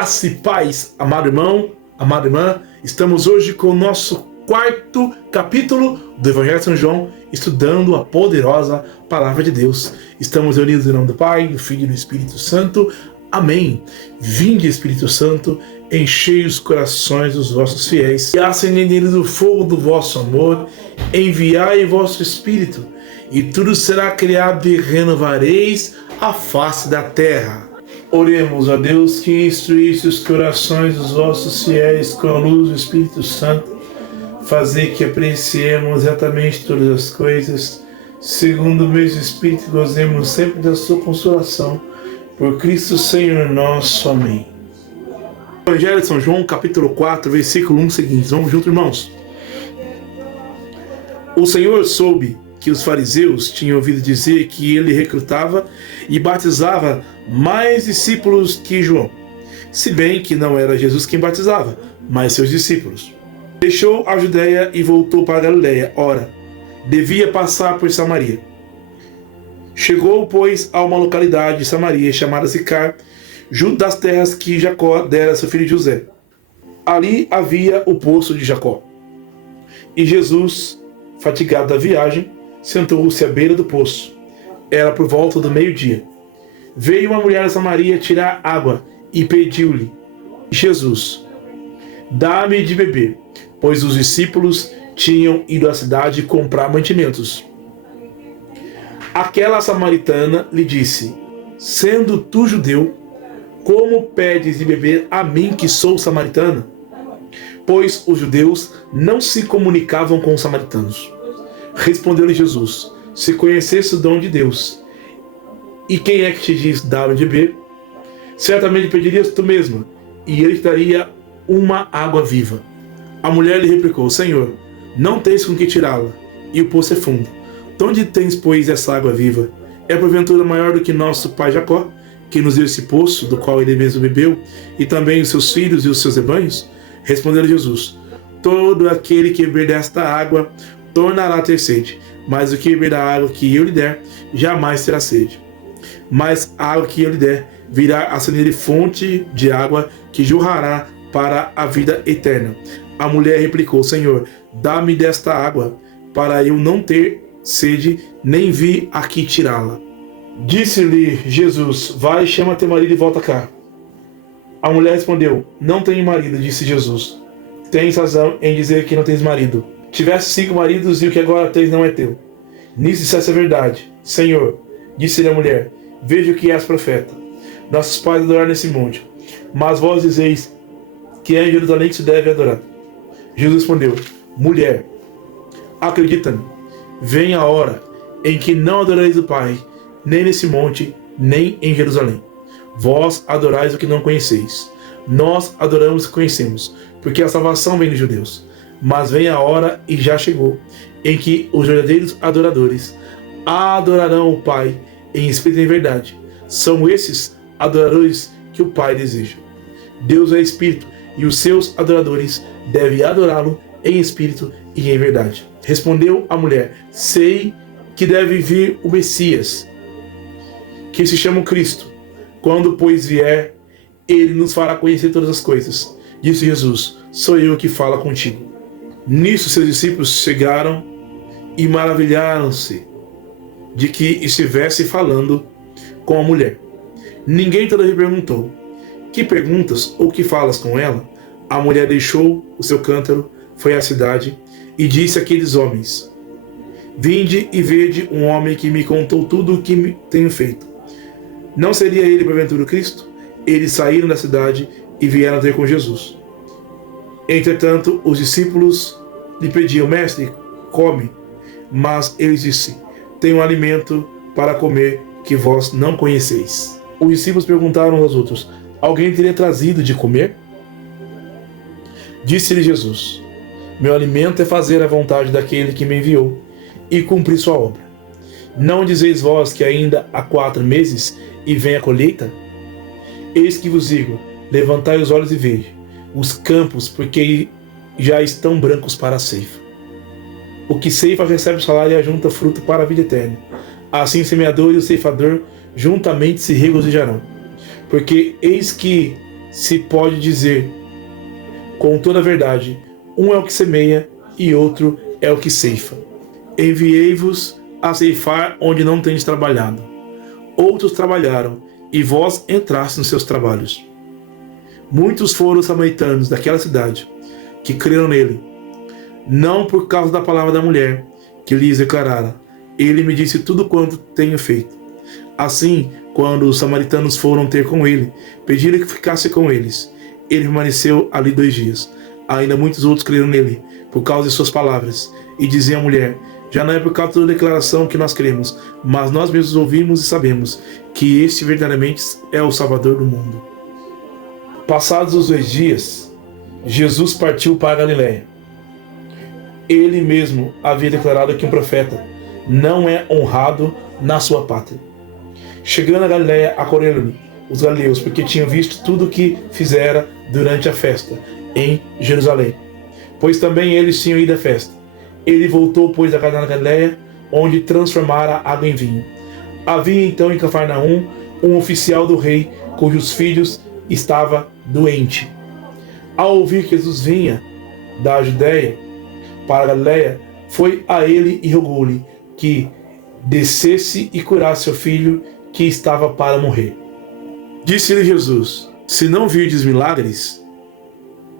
Graça e paz, amado irmão, amada irmã. Estamos hoje com o nosso quarto capítulo do Evangelho de São João, estudando a poderosa Palavra de Deus. Estamos reunidos em nome do Pai, do Filho e do Espírito Santo. Amém. Vinde, Espírito Santo, enchei os corações dos vossos fiéis e acendei neles o fogo do vosso amor. Enviai vosso Espírito, e tudo será criado e renovareis a face da terra. Oremos a Deus que instruísse os corações dos vossos fiéis com a luz do Espírito Santo, fazer que apreciemos exatamente todas as coisas, segundo o mesmo Espírito, e gozemos sempre da sua consolação. Por Cristo Senhor nosso. Amém. Evangelho de São João, capítulo 4, versículo 1 seguinte. Vamos juntos, irmãos. O Senhor soube que os fariseus tinham ouvido dizer que ele recrutava e batizava mais discípulos que João, se bem que não era Jesus quem batizava, mas seus discípulos. Deixou a Judéia e voltou para a Galiléia. Ora, devia passar por Samaria. Chegou, pois, a uma localidade de Samaria chamada Sicar, junto das terras que Jacó dera a seu filho José. Ali havia o poço de Jacó. E Jesus, fatigado da viagem, sentou-se à beira do poço. Era por volta do meio-dia. Veio uma mulher de Samaria tirar água e pediu-lhe: Jesus, dá-me de beber, pois os discípulos tinham ido à cidade comprar mantimentos. Aquela samaritana lhe disse: sendo tu judeu, como pedes de beber a mim que sou samaritana? Pois os judeus não se comunicavam com os samaritanos. Respondeu-lhe Jesus: se conhecesse o dom de Deus, e quem é que te diz dar-me de beber, certamente pedirias tu mesma, e ele te daria uma água viva. A mulher lhe replicou: Senhor, não tens com que tirá-la, e o poço é fundo. De onde tens, pois, essa água viva? É porventura maior do que nosso pai Jacó, que nos deu esse poço, do qual ele mesmo bebeu, e também os seus filhos e os seus rebanhos? Respondeu Jesus: todo aquele que beber desta água tornará a ter sede, mas o que beber da água que eu lhe der, jamais terá sede. Mas a água que eu lhe der virá a ser nele fonte de água que jorrará para a vida eterna. A mulher replicou: Senhor, dá-me desta água, para eu não ter sede, nem vir aqui tirá-la. Disse-lhe Jesus: vai, chama teu marido e volta cá. A mulher respondeu: não tenho marido. Disse Jesus: tens razão em dizer que não tens marido. Tiveste 5 maridos e o que agora tens não é teu. Nisso disseste a verdade. Senhor, disse-lhe a mulher, vejo que és profeta. Nossos pais adoraram nesse monte, mas vós dizeis que é em Jerusalém que se deve adorar. Jesus respondeu: mulher, acredita-me, vem a hora em que não adorareis o Pai, nem nesse monte, nem em Jerusalém. Vós adorais o que não conheceis. Nós adoramos o que conhecemos, porque a salvação vem dos judeus. Mas vem a hora, e já chegou, em que os verdadeiros adoradores adorarão o Pai em espírito e em verdade. São esses adoradores que o Pai deseja. Deus é espírito, e os seus adoradores devem adorá-lo em espírito e em verdade. Respondeu a mulher: sei que deve vir o Messias, que se chama Cristo. Quando, pois, vier, ele nos fará conhecer todas as coisas. Disse Jesus: sou eu que falo contigo. Nisso seus discípulos chegaram e maravilharam-se de que estivesse falando com a mulher. Ninguém todavia perguntou: que perguntas ou que falas com ela? A mulher deixou o seu cântaro, foi à cidade e disse àqueles homens: vinde e vede um homem que me contou tudo o que tenho feito. Não seria ele porventura o Cristo? Eles saíram da cidade e vieram ter com Jesus. Entretanto, os discípulos lhe pediam: mestre, come. Mas ele disse: tenho um alimento para comer que vós não conheceis. Os discípulos perguntaram aos outros: alguém teria trazido de comer? Disse-lhe Jesus: meu alimento é fazer a vontade daquele que me enviou e cumprir sua obra. Não dizeis vós que ainda há 4 meses e vem a colheita? Eis que vos digo: levantai os olhos e vede os campos, porque já estão brancos para a ceifa. O que ceifa recebe o salário e ajunta fruto para a vida eterna. Assim o semeador e o ceifador juntamente se regozijarão. Porque eis que se pode dizer com toda a verdade: um é o que semeia e outro é o que ceifa. Enviei-vos a ceifar onde não tendes trabalhado. Outros trabalharam, e vós entrastes nos seus trabalhos. Muitos foram os samaritanos daquela cidade que creram nele, não por causa da palavra da mulher que lhes declarara: ele me disse tudo quanto tenho feito. Assim, quando os samaritanos foram ter com ele, pediram que ficasse com eles. Ele permaneceu ali 2 dias. Ainda muitos outros creram nele, por causa de suas palavras. E dizia a mulher: já não é por causa da declaração que nós cremos, mas nós mesmos ouvimos e sabemos que este verdadeiramente é o Salvador do mundo. Passados os 2 dias, Jesus partiu para a Galiléia. Ele mesmo havia declarado que um profeta não é honrado na sua pátria. Chegando a Galiléia, acolheram-lhe os galileus, porque tinham visto tudo o que fizera durante a festa em Jerusalém, pois também eles tinham ido à festa. Ele voltou, pois, da Galiléia, onde transformara água em vinho. Havia então em Cafarnaum um oficial do rei, cujos filhos estava doente. Ao ouvir que Jesus vinha da Judéia para a Galiléia, foi a ele e rogou-lhe que descesse e curasse seu filho, que estava para morrer. Disse-lhe Jesus: se não virdes milagres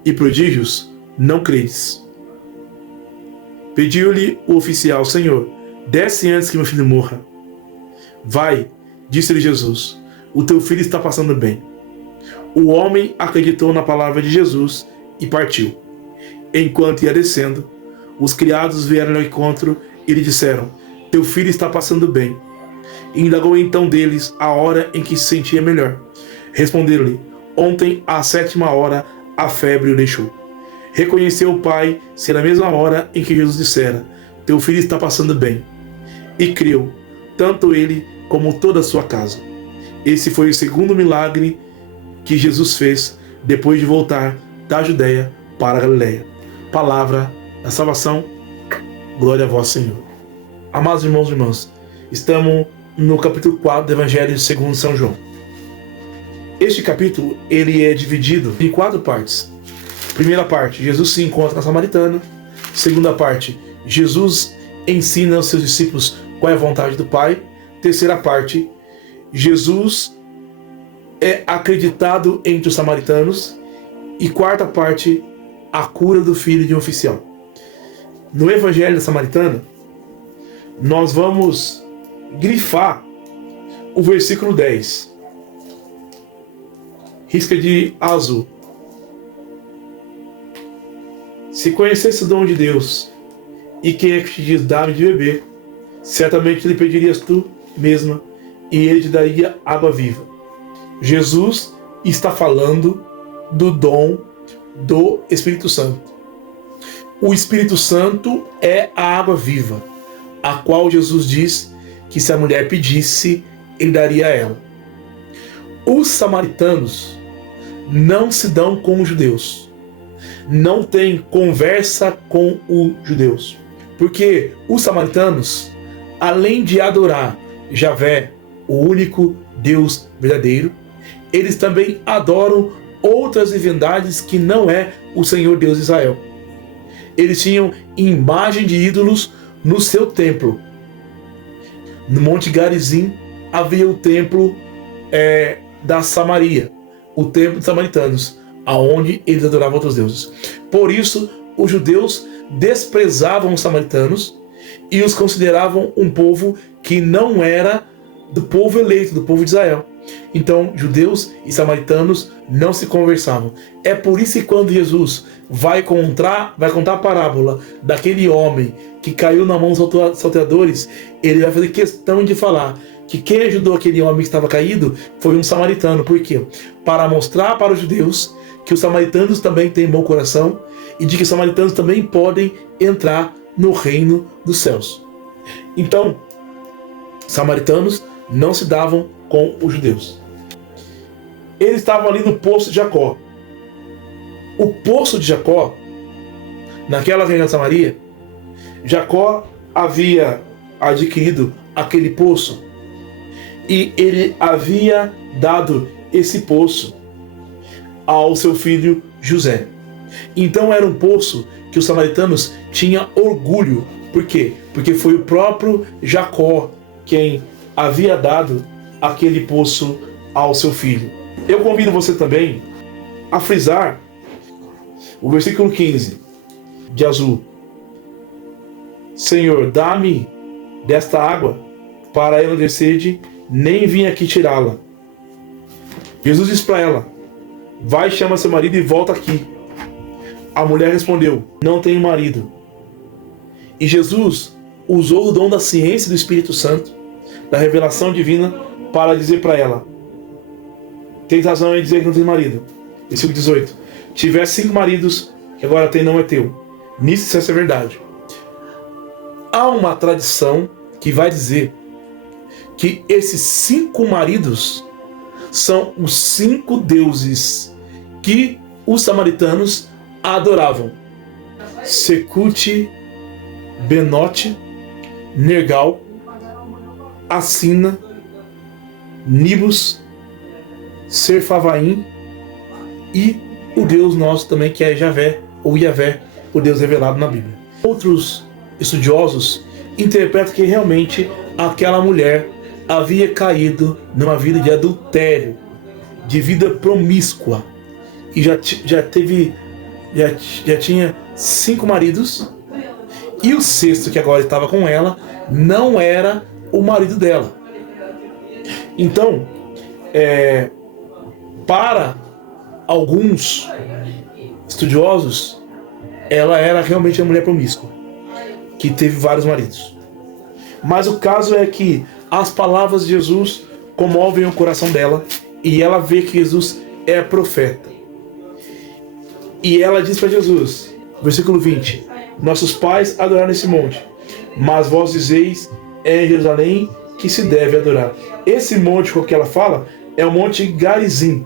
e prodígios, não credes. Pediu-lhe o oficial: Senhor, desce antes que meu filho morra. Vai, disse-lhe Jesus, o teu filho está passando bem. O homem acreditou na palavra de Jesus e partiu. Enquanto ia descendo, os criados vieram ao encontro e lhe disseram: teu filho está passando bem. E indagou então deles a hora em que se sentia melhor. Responderam-lhe: ontem, à 7ª hora, a febre o deixou. Reconheceu o pai ser a mesma hora em que Jesus dissera: teu filho está passando bem. E creu, tanto ele como toda a sua casa. Esse foi o segundo milagre que Jesus fez depois de voltar da Judéia para a Galiléia. Palavra da salvação, glória a vós, Senhor. Amados irmãos e irmãs, estamos no capítulo 4 do Evangelho segundo São João. Este capítulo ele é dividido em 4 partes. Primeira parte, Jesus se encontra com a samaritana. Segunda parte, Jesus ensina aos seus discípulos qual é a vontade do Pai. Terceira parte, Jesus é acreditado entre os samaritanos. E quarta parte, a cura do filho de um oficial. No Evangelho da Samaritana, nós vamos grifar o versículo 10. Risca de azul. Se conhecesse o dom de Deus e quem é que te diz dá-me de beber, certamente lhe pedirias tu mesma e ele te daria água viva. Jesus está falando do dom do Espírito Santo. O Espírito Santo é a água viva, a qual Jesus diz que se a mulher pedisse, ele daria a ela. Os samaritanos não se dão com os judeus, não têm conversa com os judeus, porque os samaritanos, além de adorar Javé, o único Deus verdadeiro, eles também adoram outras divindades que não é o Senhor Deus de Israel. Eles tinham imagem de ídolos no seu templo. No Monte Garizim havia o templo da Samaria, o templo dos samaritanos, aonde eles adoravam outros deuses. Por isso, os judeus desprezavam os samaritanos e os consideravam um povo que não era do povo eleito, do povo de Israel. Então, judeus e samaritanos não se conversavam. É por isso que quando Jesus vai contar a parábola daquele homem que caiu na mão dos salteadores, ele vai fazer questão de falar que quem ajudou aquele homem que estava caído foi um samaritano. Por quê? Para mostrar para os judeus que os samaritanos também têm bom coração e de que os samaritanos também podem entrar no reino dos céus. Então, samaritanos não se davam com os judeus. Eles estavam ali no poço de Jacó. O poço de Jacó, naquela região de Samaria, Jacó havia adquirido aquele poço e ele havia dado esse poço ao seu filho José. Então era um poço que os samaritanos tinham orgulho. Por quê? Porque foi o próprio Jacó quem havia dado aquele poço ao seu filho. Eu convido você também a frisar o versículo 15 de Azul. Senhor, dá-me desta água para eu não ter sede, nem vim aqui tirá-la. Jesus disse para ela: vai, chama seu marido e volta aqui. A mulher respondeu: não tenho marido. E Jesus usou o dom da ciência do Espírito Santo, da revelação divina, para dizer para ela: tens razão em dizer que não tem marido. Versículo 18: tivesse 5 maridos, que agora tem não é teu. Nisso isso é verdade. Há uma tradição que vai dizer que esses 5 maridos são os 5 deuses que os samaritanos adoravam: Secute, Benote, Nergal, Assina, Nibus, Serfavaim e o Deus nosso também, que é Javé, ou Yavé, o Deus revelado na Bíblia. Outros estudiosos interpretam que realmente aquela mulher havia caído numa vida de adultério, de vida promíscua, e já tinha 5 maridos, e o 6º, que agora estava com ela, não era o marido dela. Então, para alguns estudiosos, ela era realmente uma mulher promíscua, que teve vários maridos. Mas o caso é que as palavras de Jesus comovem o coração dela, e ela vê que Jesus é profeta. E ela diz para Jesus, versículo 20: nossos pais adoraram nesse monte, mas vós dizeis, é em Jerusalém que se deve adorar. Esse monte com que ela fala é o Monte Garizim,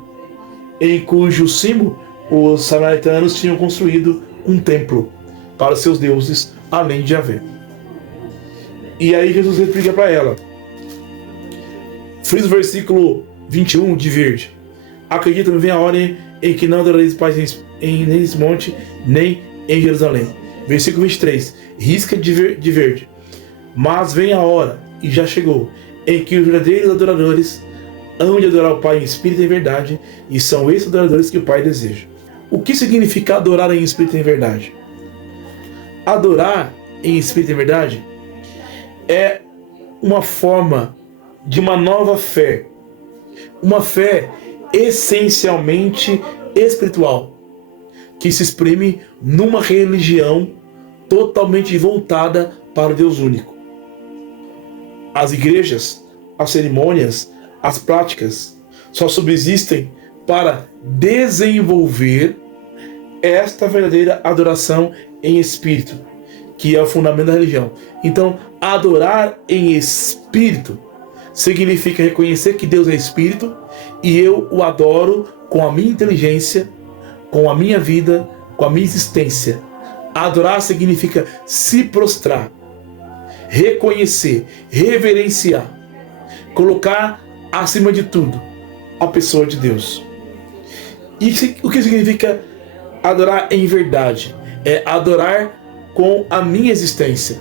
em cujo cimo os samaritanos tinham construído um templo para os seus deuses, além de Javé. E aí Jesus replica para ela. Frisa o versículo 21 de verde: acredita-me, vem a hora em que não adorareis pais nem nesse monte, nem em Jerusalém. Versículo 23, risca de verde: mas vem a hora, e já chegou, em que os verdadeiros adoradores hão de adorar o Pai em espírito e em verdade, e são esses adoradores que o Pai deseja. O que significa adorar em espírito e em verdade? Adorar em espírito e em verdade é uma forma de uma nova fé, uma fé essencialmente espiritual, que se exprime numa religião totalmente voltada para o Deus único. As igrejas, as cerimônias, as práticas só subsistem para desenvolver esta verdadeira adoração em espírito, que é o fundamento da religião. Então, adorar em espírito significa reconhecer que Deus é espírito e eu o adoro com a minha inteligência, com a minha vida, com a minha existência. Adorar significa se prostrar, reconhecer, reverenciar, colocar acima de tudo a pessoa de Deus. E o que significa adorar em verdade? É adorar com a minha existência,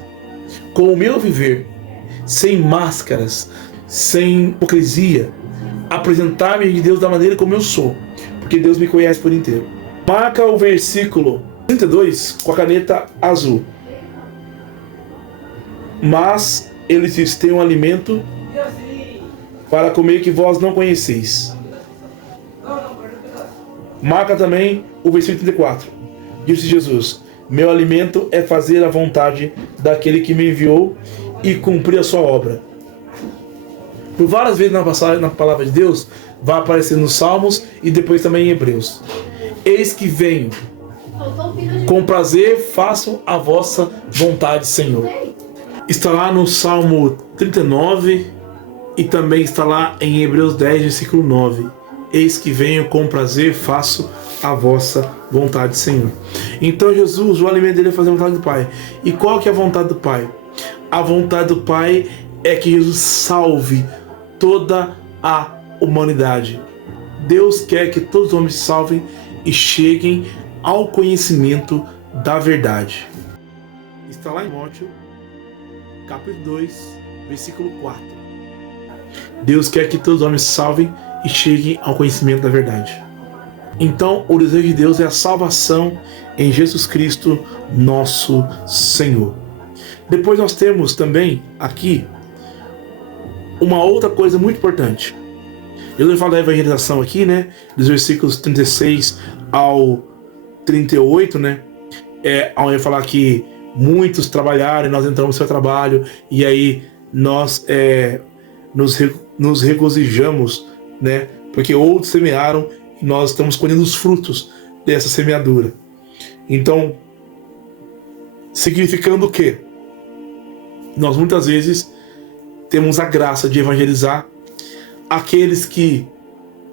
com o meu viver, sem máscaras, sem hipocrisia, apresentar-me de Deus da maneira como eu sou, porque Deus me conhece por inteiro. Marca o versículo 32 com a caneta azul. Mas ele diz: tem um alimento para comer que vós não conheceis. Marca também o versículo 34. Disse Jesus: meu alimento é fazer a vontade daquele que me enviou e cumprir a sua obra. Por várias vezes na palavra de Deus, vai aparecer nos Salmos e depois também em Hebreus. Eis que venho, com prazer faço a vossa vontade, Senhor. Está lá no Salmo 39 e também está lá em Hebreus 10, versículo 9. Eis que venho, com prazer faço a vossa vontade, Senhor. Então Jesus, o alimento dele é fazer a vontade do Pai. E qual que é a vontade do Pai? A vontade do Pai é que Jesus salve toda a humanidade Deus quer que todos os homens se salvem e cheguem ao conhecimento da verdade. Está lá em Timóteo, capítulo 2, versículo 4. Deus quer que todos os homens se salvem e cheguem ao conhecimento da verdade. Então, o desejo de Deus é a salvação em Jesus Cristo, nosso Senhor. Depois nós temos também aqui uma outra coisa muito importante. Eu vou falar da evangelização aqui, né? Dos versículos 36 ao 38, né? Ao eu falar que muitos trabalharam e nós entramos no seu trabalho, e aí nós nos regozijamos, né? Porque outros semearam e nós estamos colhendo os frutos dessa semeadura. Então, significando o quê? Nós muitas vezes temos a graça de evangelizar aqueles que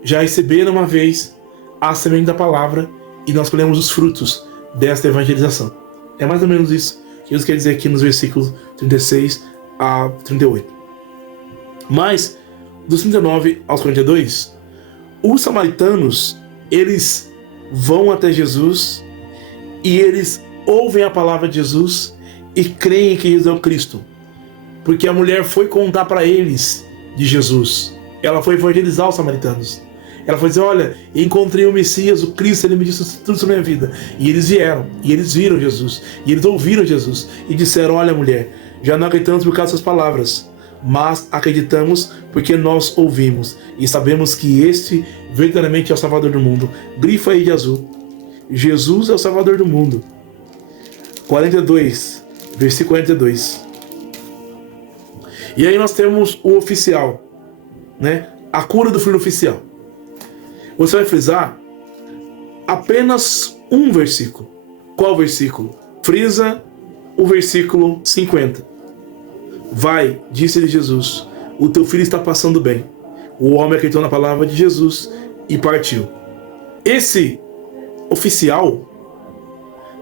já receberam uma vez a semente da palavra e nós colhemos os frutos desta evangelização. É mais ou menos isso que Deus quer dizer aqui nos versículos 36 a 38. Mas, dos 39 aos 42, os samaritanos, eles vão até Jesus e eles ouvem a palavra de Jesus e creem que Jesus é o Cristo. Porque a mulher foi contar para eles de Jesus. Ela foi evangelizar os samaritanos. Ela foi dizer, olha, encontrei o Messias, o Cristo, ele me disse tudo sobre a minha vida. E eles vieram, e eles viram Jesus, e eles ouviram Jesus, e disseram, olha mulher, já não acreditamos por causa das palavras, mas acreditamos porque nós ouvimos, e sabemos que este verdadeiramente é o Salvador do mundo. Grifa aí de azul. Jesus é o Salvador do mundo. 42, versículo 42. E aí nós temos o oficial, né? A cura do filho oficial. Você vai frisar apenas um versículo. Qual versículo? Frisa o versículo 50. Vai, disse-lhe Jesus, o teu filho está passando bem. O homem acreditou na palavra de Jesus e partiu. Esse oficial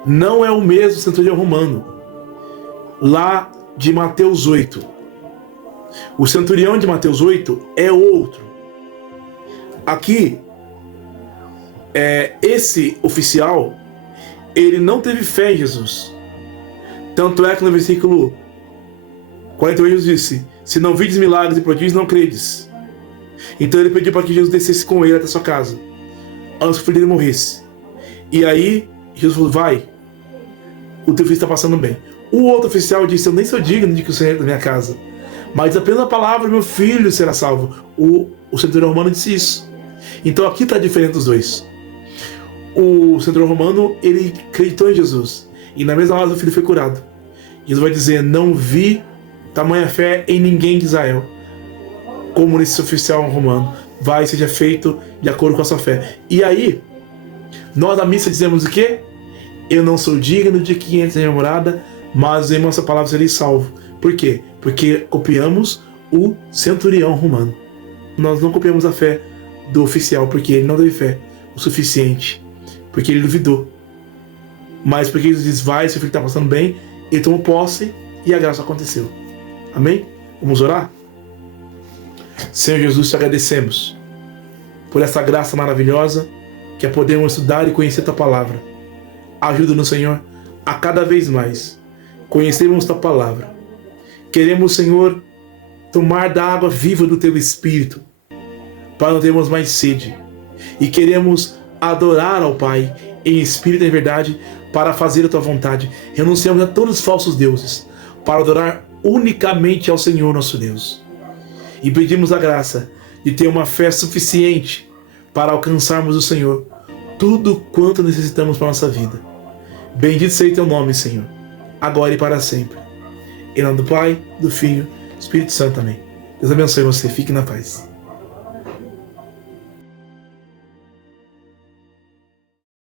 não é o mesmo centurião romano, lá de Mateus 8. O centurião de Mateus 8 é outro. Aqui, esse oficial, ele não teve fé em Jesus. Tanto é que no versículo 48 Jesus disse, se não vides milagres e prodígios, não credes. Então ele pediu para que Jesus descesse com ele até sua casa, antes que o filho dele morresse. E aí, Jesus falou, vai, o teu filho está passando bem. O outro oficial disse, eu nem sou digno de que o Senhor entre na minha casa, mas apenas a palavra, meu filho será salvo. O centurião romano disse isso. Então aqui está diferente dos dois. O centurião romano, ele acreditou em Jesus, e na mesma hora o filho foi curado. Jesus vai dizer, não vi tamanha fé em ninguém de Israel como nesse oficial romano. Vai, seja feito de acordo com a sua fé. E aí, nós na missa dizemos o quê? Eu não sou digno de que entre na minha morada, mas em nossa palavra serei salvo. Por quê? Porque copiamos o centurião romano. Nós não copiamos a fé do oficial, porque ele não teve fé o suficiente, porque ele duvidou. Mas porque ele diz, vai, seu filho está passando bem, ele tomou posse e a graça aconteceu. Amém? Vamos orar? Senhor Jesus, te agradecemos por essa graça maravilhosa que é podermos estudar e conhecer tua palavra. Ajuda-nos, Senhor, a cada vez mais conhecermos tua palavra. Queremos, Senhor, tomar da água viva do teu Espírito, para não termos mais sede. E queremos adorar ao Pai em espírito e em verdade, para fazer a tua vontade. Renunciamos a todos os falsos deuses, para adorar unicamente ao Senhor nosso Deus. E pedimos a graça de ter uma fé suficiente para alcançarmos o Senhor tudo quanto necessitamos para a nossa vida. Bendito seja teu nome, Senhor, agora e para sempre. Em nome do Pai, do Filho, do Espírito Santo. Amém. Deus abençoe você. Fique na paz.